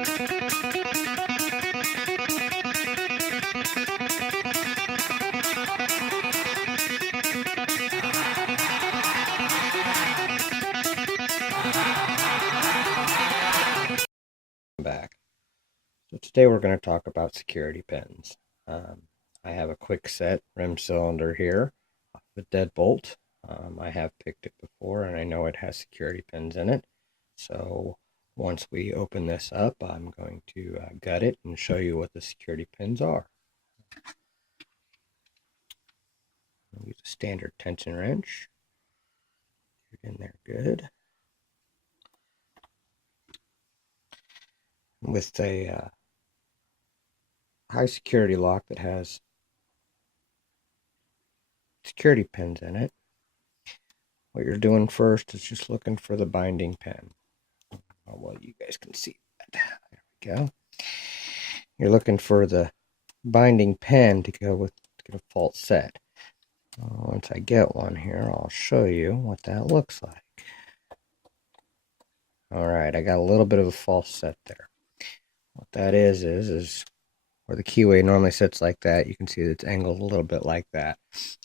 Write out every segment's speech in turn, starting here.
Back. So today we're going to talk about security pins. I have a Kwikset rim cylinder here, off a deadbolt. I have picked it before and I know it has security pins in it. So once we open this up, I'm going to gut it and show you what the security pins are. I'll use a standard tension wrench. Get in there good. With a high security lock that has security pins in it, what you're doing first is just looking for the binding pin. Well, you guys can see that. There we go. You're looking for the binding pin to go with to get a false set. Once I get one here, I'll show you what that looks like. Alright, I got a little bit of a false set there. What that is where the keyway normally sits like that, you can see that it's angled a little bit like that.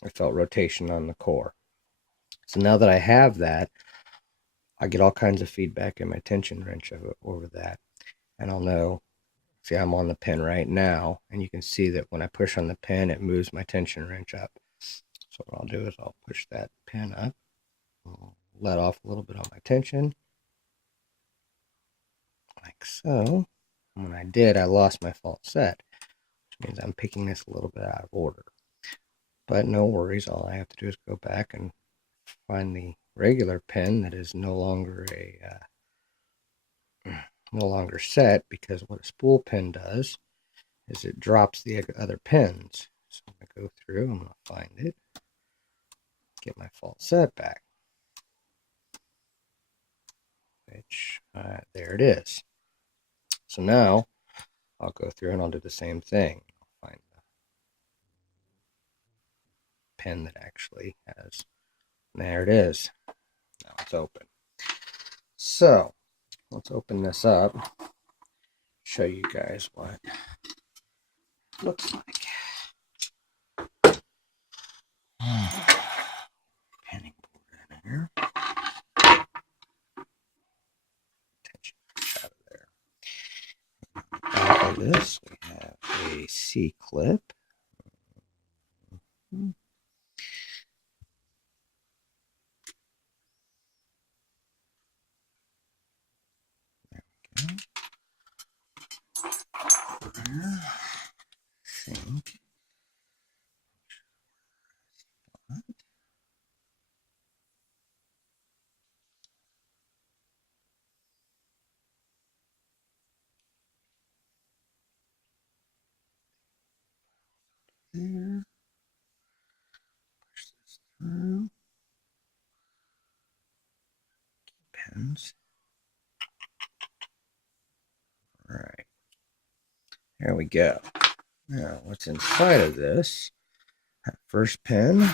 I felt rotation on the core. So now that I have that, I get all kinds of feedback in my tension wrench over that. And I'll know, see, I'm on the pin right now, and you can see that when I push on the pin, it moves my tension wrench up. So what I'll do is I'll push that pin up, I'll let off a little bit on my tension, like so. And when I did, I lost my false set, which means I'm picking this a little bit out of order. But no worries, all I have to do is go back and find the regular pin that is no longer set, because what a spool pin does is it drops the other pins. So I'm going to go through, I'm going to find it, get my false set back, which there it is. So now I'll go through and I'll do the same thing. I'll find the pin that actually has, there it is. Now it's open. So let's open this up, show you guys what it looks like. Pinning board in here. Tension out of there. After this, we have a C-clip. There we go. I think. There. Push this through. Pins. All right. There we go. Now, what's inside of this? That first pin.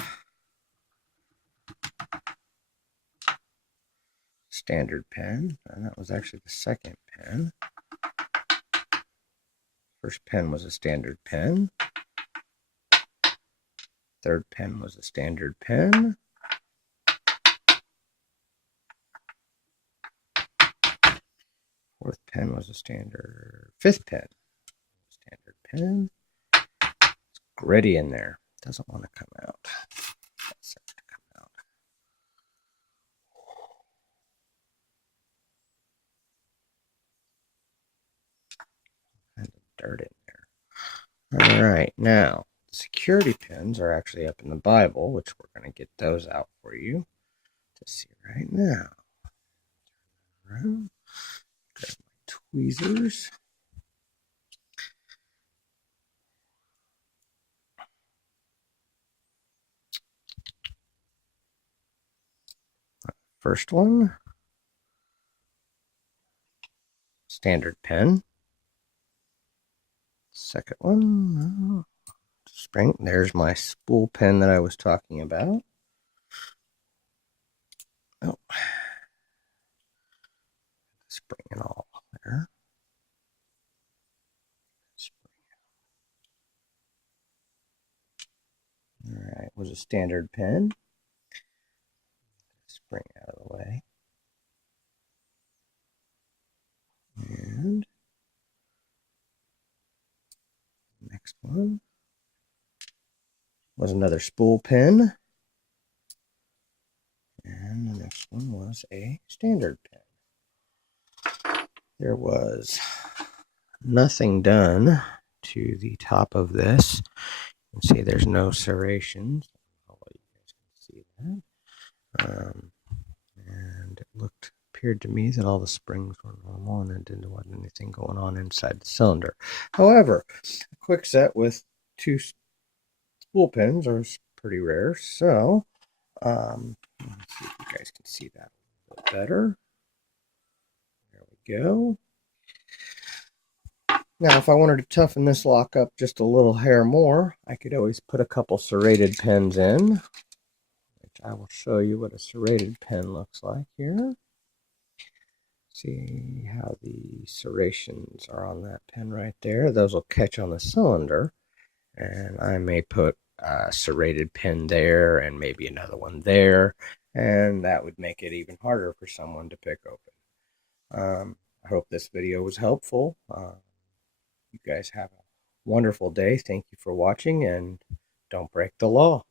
Standard pin. And that was actually the second pin. First pin was a standard pin. Third pin was a standard pin. Fourth pin was a standard. Fifth pin. Standard pin. It's gritty in there. Doesn't want to come out. That's it to come out. And dirt in there. All right, now the security pins are actually up in the Bible, which we're going to get those out for you to see right now. Turn around. Grab my tweezers. First one, standard pin. Second one, spring. There's my spool pin that I was talking about. Oh, spring and all there. was a standard pen. Spring out of the way. And next one was another spool pen. And the next one was a standard pen. There was nothing done to the top of this. You can see there's no serrations. Hopefully you guys can see that. And it appeared to me that all the springs were normal and there wasn't anything going on inside the cylinder. However, a Kwikset with two spool pins is pretty rare, so let's see if you guys can see that a little bit better. There we go. Now, if I wanted to toughen this lock up just a little hair more, I could always put a couple serrated pins in, which I will show you what a serrated pin looks like here. See how the serrations are on that pin right there. Those will catch on the cylinder, and I may put a serrated pin there and maybe another one there, and that would make it even harder for someone to pick open. I hope this video was helpful. You guys have a wonderful day. Thank you for watching, and don't break the law.